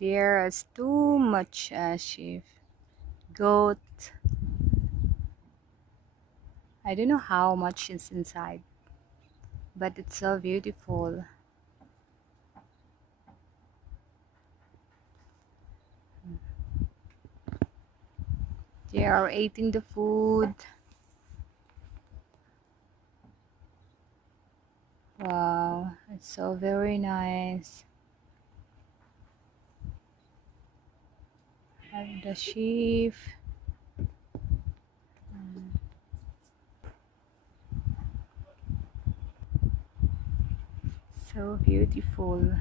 There is too much sheep, goat. I don't know how much is inside, but it's so beautiful. They are eating the food. Wow, it's so very nice. Have the sheep. So beautiful.